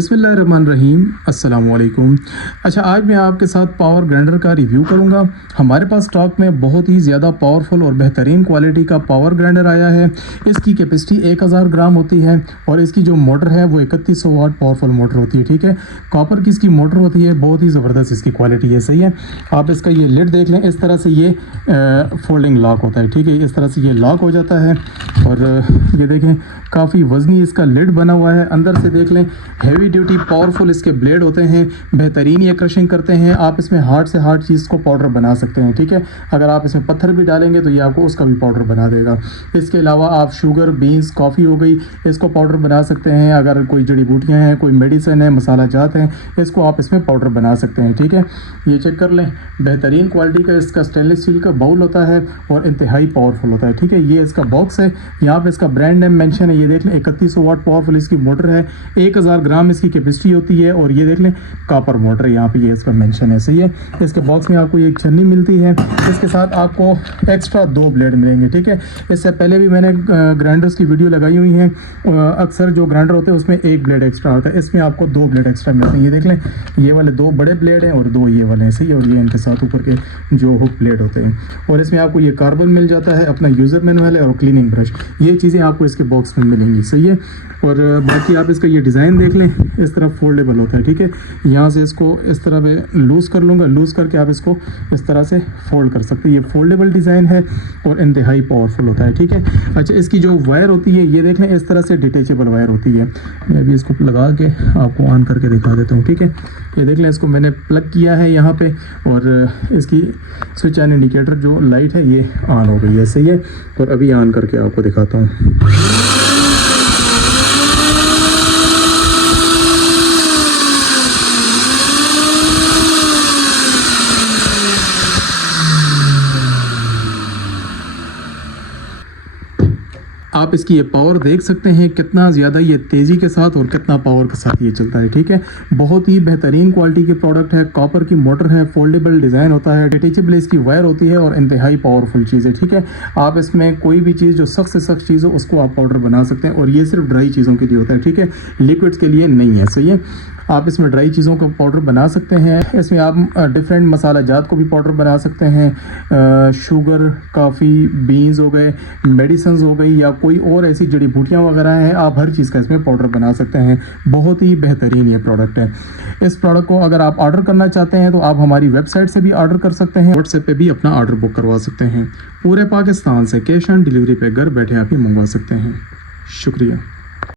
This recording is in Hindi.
बिस्मिल्लाहिर्रहमानिर्रहीम अस्सलाम वालेकुम। अच्छा, आज मैं आपके साथ पावर ग्राइंडर का रिव्यू करूंगा। हमारे पास स्टॉक में बहुत ही ज़्यादा पावरफुल और बेहतरीन क्वालिटी का पावर ग्राइंडर आया है। इसकी कैपेसिटी 1000 ग्राम होती है और इसकी जो मोटर है वो 3100 वाट पावरफुल मोटर होती है। ठीक है, कॉपर की इसकी मोटर होती है, बहुत ही ज़बरदस्त इसकी क्वालिटी है। सही है, आप इसका ये लिड देख लें, इस तरह से ये फोल्डिंग लॉक होता है। ठीक है, इस तरह से ये लॉक हो जाता है और ये देखें काफ़ी वजनी इसका लिड बना हुआ है। अंदर से देख लें, हैवी ड्यूटी पावरफुल इसके ब्लेड होते हैं, बेहतरीन ये क्रशिंग करते हैं। आप इसमें हार्ड से हार्ड चीज़ को पाउडर बना सकते हैं। ठीक है, अगर आप इसमें पत्थर भी डालेंगे तो ये आपको उसका भी पाउडर बना देगा। इसके अलावा आप शुगर, बीन्स, कॉफ़ी हो गई, इसको पाउडर बना सकते हैं। अगर कोई जड़ी बूटियाँ हैं, कोई मेडिसिन है, मसाला जात हैं, इसको आप इसमें पाउडर बना सकते हैं। ठीक है, ये चेक कर लें, बेहतरीन क्वालिटी का इसका स्टेनलेस स्टील का बाउल होता है और इंतहाई पावरफुल होता है। ठीक है, ये इसका बॉक्स है, यहाँ पे इसका ब्रांड नेम मेंशन है। ये देख लें, 3100 वाट पावरफुल इसकी मोटर है, 1000 ग्राम इसकी कैपेसिटी होती है और ये देख लें कॉपर मोटर, यहाँ पे ये इसका मेंशन है। सही है, इसके बॉक्स में आपको एक छन्नी मिलती है, इसके साथ आपको एक्स्ट्रा 2 ब्लेड मिलेंगे। ठीक है, इससे पहले भी मैंने ग्राइंडर्स की वीडियो लगाई हुई है। अक्सर जो ग्राइंडर होते हैं उसमें 1 ब्लेड एक्स्ट्रा होता है, इसमें आपको 2 ब्लेड एक्स्ट्रा मिलते हैं। ये देख लें, ये वाले 2 बड़े ब्लेड हैं और 2 ये वाले हैं। सही है, और ये इनके साथ ऊपर के जो हुक ब्लेड होते हैं और इसमें आपको ये कार्बन मिल जाता है, अपना यूज़र मैनुअल है और क्लीनिंग ब्रश, ये चीज़ें आपको इसके बॉक्स में मिलेंगी। सही है, और बाकी आप इसका ये डिज़ाइन देख लें, इस तरह फोल्डेबल होता है। ठीक है, यहाँ से इसको इस तरह में लूज़ कर लूँगा, लूज़ करके आप इसको इस तरह से फोल्ड कर सकते हैं। ये फोल्डेबल डिज़ाइन है और इंतहाई पावरफुल होता है। ठीक है, अच्छा, इसकी जो वायर होती है ये देख लें, इस तरह से डिटेचेबल वायर होती है। मैं अभी इसको लगा के आपको ऑन करके दिखा देता हूँ। ठीक है, ये देख लें, इसको मैंने प्लग किया है यहाँ पे और इसकी स्विच एंड इंडिकेटर जो लाइट है ये ऑन हो गई है। सही है, और अभी ऑन करके आपको दिखाता हूँ। आप इसकी ये पावर देख सकते हैं, कितना ज़्यादा ये तेज़ी के साथ और कितना पावर के साथ ये चलता है। ठीक है, बहुत ही बेहतरीन क्वालिटी के प्रोडक्ट है। कॉपर की मोटर है, फोल्डेबल डिज़ाइन होता है, डिटेचेबल इसकी वायर होती है और इंतहाई पावरफुल चीज़ है। ठीक है, आप इसमें कोई भी चीज़ जो सख्त से सख्त चीज़ हो उसको आप पाउडर बना सकते हैं और ये सिर्फ ड्राई चीज़ों के लिए होता है। ठीक है, लिक्विड्स के लिए नहीं है। सही है, आप इसमें ड्राई चीज़ों का पाउडर बना सकते हैं। इसमें आप डिफरेंट मसाला जात को भी पाउडर बना सकते हैं, शुगर, कॉफ़ी, बीन्स हो गए, मेडिसिन हो गई या कोई और ऐसी जड़ी बूटियाँ वगैरह हैं, आप हर चीज़ का इसमें पाउडर बना सकते हैं। बहुत ही बेहतरीन ये प्रोडक्ट है। इस प्रोडक्ट को अगर आप ऑर्डर करना चाहते हैं तो आप हमारी वेबसाइट से भी ऑर्डर कर सकते हैं, व्हाट्सएप पे भी अपना ऑर्डर बुक करवा सकते हैं। पूरे पाकिस्तान से कैश ऑन डिलीवरी पे घर बैठे आप ही मंगवा सकते हैं। शुक्रिया।